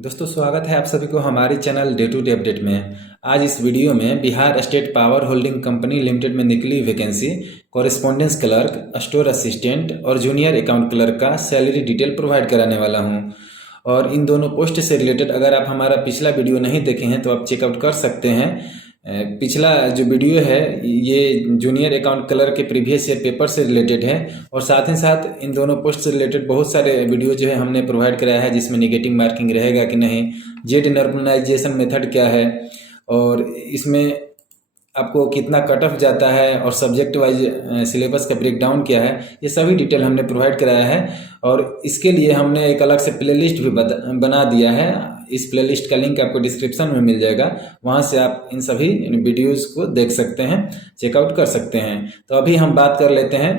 दोस्तों स्वागत है आप सभी को हमारे channel day to day update में। आज इस वीडियो में Bihar state power holding company limited में निकली vacancy correspondence clerk, store assistant और जूनियर अकाउंट क्लर्क का सैलरी डिटेल प्रोवाइड कराने वाला हूं। और इन दोनों पोस्ट से रिलेटेड अगर आप हमारा पिछला वीडियो नहीं देखे हैं तो आप चेकआउट कर सकते हैं। पिछला जो वीडियो है ये जूनियर अकाउंट क्लर्क के प्रीवियस ईयर पेपर से रिलेटेड है और साथ ही साथ इन दोनों पोस्ट से रिलेटेड बहुत सारे वीडियो जो है हमने प्रोवाइड कराया है, जिसमें नेगेटिव मार्किंग रहेगा कि नहीं, जेड नॉर्मलाइजेशन मेथड क्या है और इसमें आपको कितना कट ऑफ जाता है और सब्जेक्ट वाइज सिलेबस का ब्रेकडाउन क्या है, ये सभी डिटेल हमने प्रोवाइड कराया है। और इसके लिए हमने एक अलग से प्लेलिस्ट भी बना दिया है। इस प्लेलिस्ट का लिंक आपको डिस्क्रिप्शन में मिल जाएगा, वहाँ से आप इन सभी वीडियोज़ को देख सकते हैं, चेकआउट कर सकते हैं। तो अभी हम बात कर लेते हैं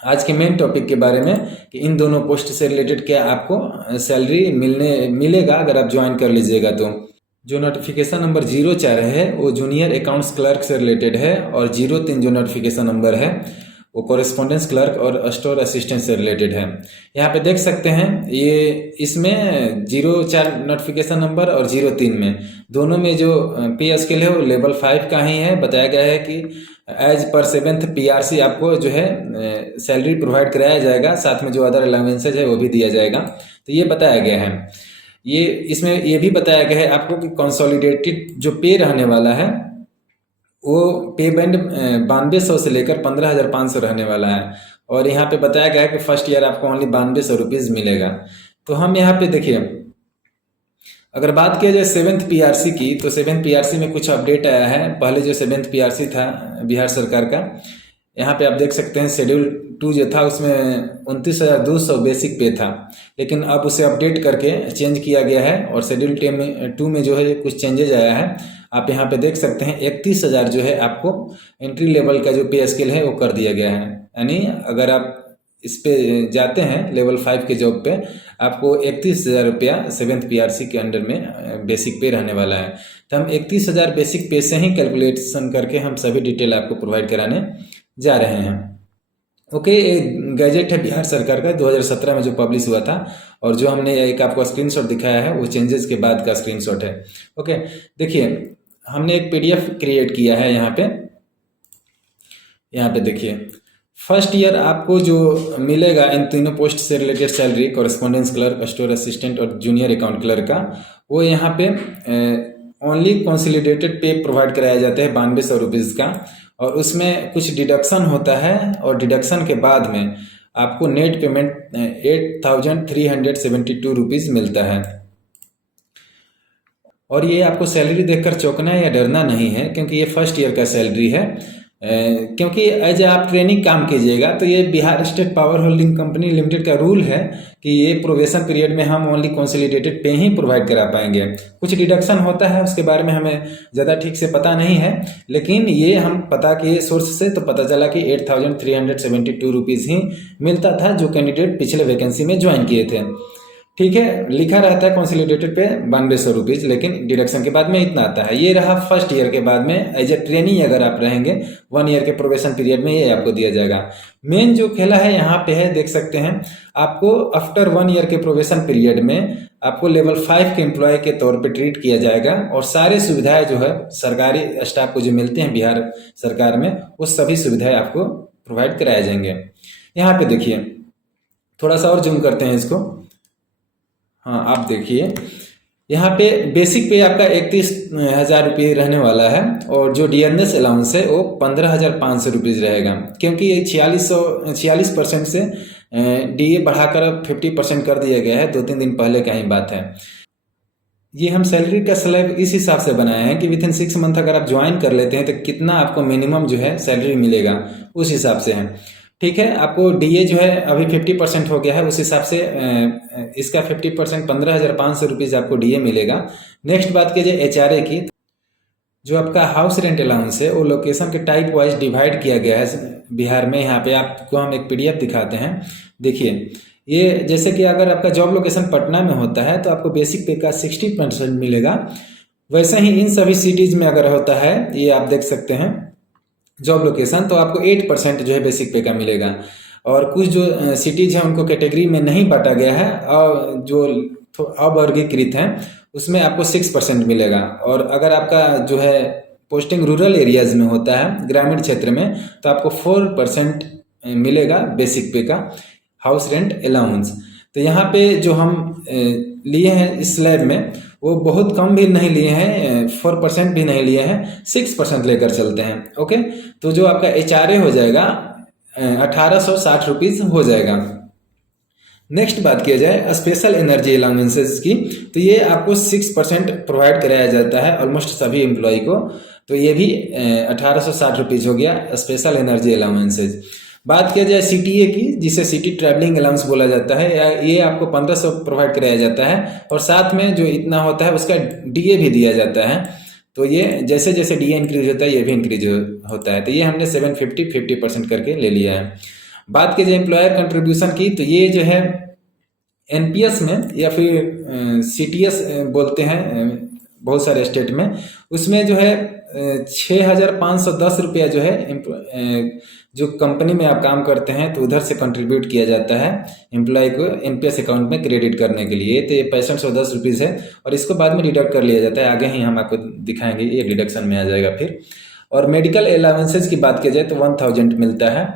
आज के मेन टॉपिक के बारे में कि इन दोनों पोस्ट से रिलेटेड क्या आपको सैलरी मिलेगा अगर आप ज्वाइन कर लीजिएगा। तो जो नोटिफिकेशन नंबर 04 है वो जूनियर अकाउंट्स क्लर्क से रिलेटेड है और 03 जो नोटिफिकेशन नंबर है वो कॉरेस्पॉन्डेंस क्लर्क और स्टोर असिस्टेंट से रिलेटेड है। यहाँ पे देख सकते हैं ये इसमें 04 नोटिफिकेशन नंबर और 03 में दोनों में जो पे स्केल है वो लेवल 5 का ही है। बताया गया है कि एज पर 7th PRC आपको जो है सैलरी प्रोवाइड कराया जाएगा, साथ में जो अदर अलाउंसेज है वो भी दिया जाएगा। तो ये बताया गया है। ये इसमें ये भी बताया गया है आपको कि कंसोलिडेटेड जो पे रहने वाला है वो पे बैंड 9200 से लेकर 15,500 रहने वाला है। और यहाँ पे बताया गया है कि फर्स्ट ईयर आपको ओनली 9200 रुपीज़ मिलेगा। तो हम यहाँ पे देखिए, अगर बात किया जाए 7th PRC की, तो 7th PRC में कुछ अपडेट आया है। पहले जो 7th PRC था बिहार सरकार का, यहाँ पे आप देख सकते हैं शेड्यूल 2 जो था उसमें 29,200 बेसिक पे था, लेकिन अब उसे अपडेट करके चेंज किया गया है और शेड्यूल 2 में जो है कुछ चेंजेज आया है। आप यहाँ पे देख सकते हैं 31,000 जो है आपको एंट्री लेवल का जो पे स्केल है वो कर दिया गया है। यानी अगर आप इस पे जाते हैं लेवल 5 के जॉब पे, आपको 31,000 रुपया 7th PRC के अंडर में बेसिक पे रहने वाला है। तो हम 31,000 बेसिक पे से ही कैलकुलेशन करके हम सभी डिटेल आपको प्रोवाइड कराने जा रहे हैं। ओके, एक गैजेट है बिहार सरकार का 2017 में जो पब्लिश हुआ था और जो हमने एक आपको स्क्रीनशॉट दिखाया है वो चेंजेस के बाद का स्क्रीनशॉट है। ओके, देखिए हमने एक PDF क्रिएट किया है। यहाँ पे देखिए फर्स्ट ईयर आपको जो मिलेगा इन तीनों पोस्ट से related salary, correspondence clerk, store assistant और जूनियर अकाउंट क्लर्क का, वो यहाँ पे ओनली कंसोलिडेटेड पे प्रोवाइड कराया जाता है 9200 रुपीज़ का। और उसमें कुछ डिडक्शन होता है और डिडक्शन के बाद में आपको नेट पेमेंट 8,372 रुपीज़ मिलता है। और ये आपको सैलरी देखकर चौंकना या डरना नहीं है, क्योंकि ये फर्स्ट ईयर का सैलरी है। क्योंकि एज आप ट्रेनिंग काम कीजिएगा तो ये Bihar state power holding company limited का रूल है कि ये प्रोबेशन पीरियड में हम ओनली कंसोलिडेटेड पे ही प्रोवाइड करा पाएंगे। कुछ डिडक्शन होता है उसके बारे में हमें ज़्यादा ठीक से पता नहीं है, लेकिन ये हम पता किए सोर्स से तो पता चला कि 8,372 रुपीज़ ही मिलता था जो कैंडिडेट पिछले वैकेंसी में ज्वाइन किए थे। ठीक है, लिखा रहता है कंसोलिडेटेड पे 9200 रुपीज़, लेकिन डिडक्शन के बाद में इतना आता है। ये रहा फर्स्ट ईयर के बाद में एज ए ट्रेनिंग अगर आप रहेंगे 1 ईयर के प्रोबेशन पीरियड में ये आपको दिया जाएगा। मेन जो खेला है यहाँ पे है, देख सकते हैं आपको आफ्टर 1 ईयर के प्रोबेशन पीरियड में आपको लेवल 5 के एम्प्लॉय के तौर पर ट्रीट किया जाएगा और सारी सुविधाएं जो है सरकारी स्टाफ को जो मिलते हैं बिहार सरकार में वो सभी सुविधाएं आपको प्रोवाइड कराए जाएंगे। यहाँ पे देखिए, थोड़ा सा और जूम करते हैं इसको। हाँ, आप देखिए यहाँ पे बेसिक पे आपका 31,000 रुपये रहने वाला है और जो DNS अलाउंस है वो 15,500 रुपीज़ रहेगा, क्योंकि ये 46% से DA बढ़ाकर 50% कर दिया गया है। 2-3 दिन पहले का ही बात है। ये हम सैलरी का स्लैब इस हिसाब से बनाए हैं कि विथिन 6 मंथ अगर आप ज्वाइन कर लेते हैं तो कितना आपको मिनिमम जो है सैलरी मिलेगा उस हिसाब से है। ठीक है, आपको DA जो है अभी 50% हो गया है, उस हिसाब से इसका 50% 15,500 रुपीज़ आपको DA मिलेगा। नेक्स्ट बात की जाए HRA की, जो आपका हाउस रेंट अलाउंस है वो लोकेशन के टाइप वाइज डिवाइड किया गया है बिहार में। यहाँ पे आपको हम एक PDF दिखाते हैं। देखिए, ये जैसे कि अगर आपका जॉब लोकेशन पटना में होता है तो आपको बेसिक पे का 60% मिलेगा। वैसे ही इन सभी सिटीज़ में अगर होता है, ये आप देख सकते हैं जॉब लोकेशन, तो आपको 8% जो है बेसिक पे का मिलेगा। और कुछ जो सिटीज़ हैं उनको कैटेगरी में नहीं बांटा गया है और जो तो अवर्गीकृत हैं उसमें आपको 6% मिलेगा। और अगर आपका जो है पोस्टिंग रूरल एरियाज में होता है, ग्रामीण क्षेत्र में, तो आपको 4% मिलेगा बेसिक पे का हाउस रेंट अलाउंस। तो यहाँ पे जो हम लिए हैं इस स्लैब में, वो बहुत कम भी नहीं लिए हैं, 4% भी नहीं लिए हैं, 6% लेकर चलते हैं। ओके, तो जो आपका HRA हो जाएगा 1860 रुपीज़ हो जाएगा। नेक्स्ट बात किया जाए स्पेशल एनर्जी अलाउंसेस की, तो ये आपको 6% प्रोवाइड कराया जाता है ऑलमोस्ट सभी एम्प्लॉय को। तो ये भी 1860 रुपीज़ हो गया स्पेशल एनर्जी अलाउंसेज। बात किया जाए CTA की, जिसे सिटी ट्रैवलिंग अलाउंस बोला जाता है, ये आपको 1500 प्रोवाइड कराया जाता है, और साथ में जो इतना होता है उसका DA भी दिया जाता है। तो ये जैसे जैसे DA इंक्रीज होता है ये भी इंक्रीज होता है। तो ये हमने 750 50% करके ले लिया है। बात की जाए एम्प्लॉयर कंट्रीब्यूशन की, तो ये जो है NPS में या फिर CTS बोलते हैं बहुत सारे स्टेट में, उसमें जो है 6510 रुपया जो है जो कंपनी में आप काम करते हैं तो उधर से कंट्रीब्यूट किया जाता है एम्प्लॉय को NPS अकाउंट में क्रेडिट करने के लिए। तो ये 6510 रुपीज़ है, और इसको बाद में डिडक्ट कर लिया जाता है। आगे ही हम आपको दिखाएंगे, ये डिडक्शन में आ जाएगा फिर। और मेडिकल अलाउंसेज की बात की जाए तो 1000 मिलता है,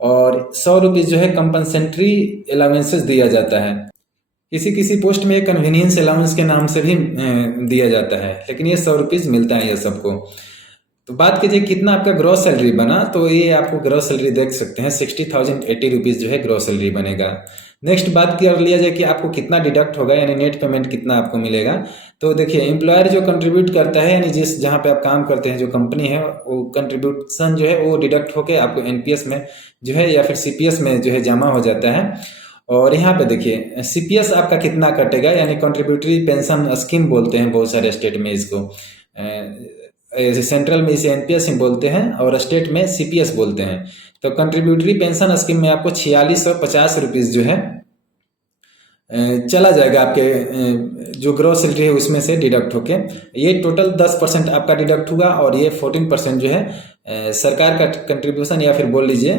और 100 रुपीज़ जो है कंपनसेंट्री अलाउंसेज दिया जाता है। किसी किसी पोस्ट में कन्वीनियंस अलाउंस के नाम से भी दिया जाता है, लेकिन ये 100 रुपीज़ मिलता है ये सबको। तो बात कीजिए कितना आपका ग्रॉस सैलरी बना, तो ये आपको ग्रॉस सैलरी देख सकते हैं 60,080 रुपीज़ जो है ग्रॉस सैलरी बनेगा। नेक्स्ट बात कर लिया जाए कि आपको कितना डिडक्ट होगा, यानी नेट पेमेंट कितना आपको मिलेगा। तो देखिए एम्प्लॉयर जो कंट्रीब्यूट करता है, यानी जिस जहाँ पे आप काम करते हैं जो कंपनी है, वो कंट्रीब्यूशन जो है वो डिडक्ट होकर आपको NPS में जो है या फिर CPS में जो है जमा हो जाता है। और यहाँ पे देखिए CPS आपका कितना कटेगा, यानी कंट्रीब्यूटरी पेंशन स्कीम बोलते हैं बहुत सारे स्टेट में इसको। सेंट्रल में इसे NPS ही बोलते हैं और स्टेट में CPS बोलते हैं। तो कंट्रीब्यूटरी पेंशन स्कीम में आपको 4650 रुपीज़ जो है चला जाएगा आपके जो ग्रॉस सैलरी है उसमें से डिडक्ट होके। ये टोटल 10% आपका डिडक्ट होगा, और ये 14% जो है सरकार का कंट्रीब्यूशन या फिर बोल लीजिए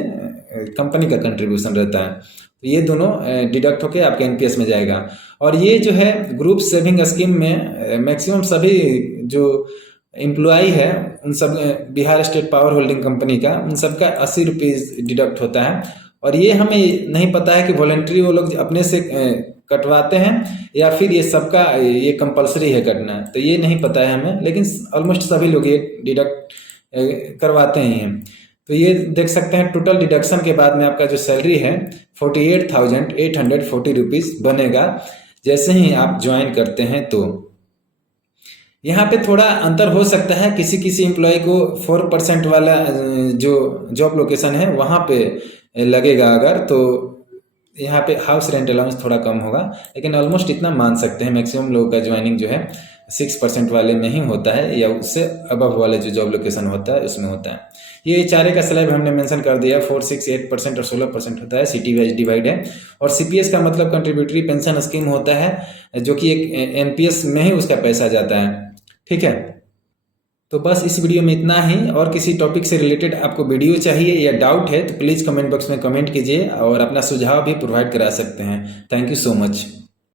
कंपनी का कंट्रीब्यूशन रहता है। तो ये दोनों डिडक्ट होके आपके NPS में जाएगा। और ये जो है ग्रुप सेविंग स्कीम में मैक्सिमम सभी जो एम्प्लॉय है उन सब, Bihar state power holding company का, उन सबका 80 रुपीज़ डिडक्ट होता है। और ये हमें नहीं पता है कि वॉलंटरी वो लोग अपने से कटवाते हैं या फिर ये सबका ये कंपलसरी है कटना, तो ये नहीं पता है हमें, लेकिन ऑलमोस्ट सभी लोग ये डिडक्ट करवाते ही हैं। तो ये देख सकते हैं टोटल डिडक्शन के बाद में आपका जो सैलरी है 48,840 रुपीज़ बनेगा जैसे ही आप ज्वाइन करते हैं। तो यहाँ पे थोड़ा अंतर हो सकता है, किसी किसी एम्प्लॉय को 4% वाला जो जॉब लोकेशन है वहाँ पे लगेगा अगर, तो यहाँ पे हाउस रेंट अलाउंस थोड़ा कम होगा, लेकिन ऑलमोस्ट इतना मान सकते हैं मैक्सिमम लोगों का ज्वाइनिंग जो है 6% वाले में ही होता है, या उससे अबव वाले जो जॉब लोकेशन होता है उसमें होता है। ये HRA का स्लैब हमने मेंशन कर दिया, 4, 6, 8% और 16% होता है, सिटी वाइज डिवाइड है। और CPS का मतलब कंट्रीब्यूटरी पेंशन स्कीम होता है, जो कि एक NPS में ही उसका पैसा जाता है। ठीक है, तो बस इस वीडियो में इतना ही। और किसी टॉपिक से रिलेटेड आपको वीडियो चाहिए या डाउट है तो प्लीज़ कमेंट बॉक्स में कमेंट कीजिए, और अपना सुझाव भी प्रोवाइड करा सकते हैं। Thank you so much.